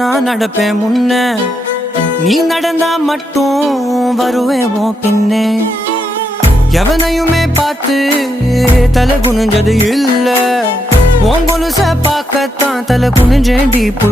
நான் நடப்பேன் முன்ன, நீ நடந்தா மட்டும் வருவேன் உன் பின்னே. எவனையுமே பார்த்து தலை குனிஞ்சது இல்ல, உன் கொலுச பார்க்கத்தான் தலை குனிஞ்சேண்டி புள்ள.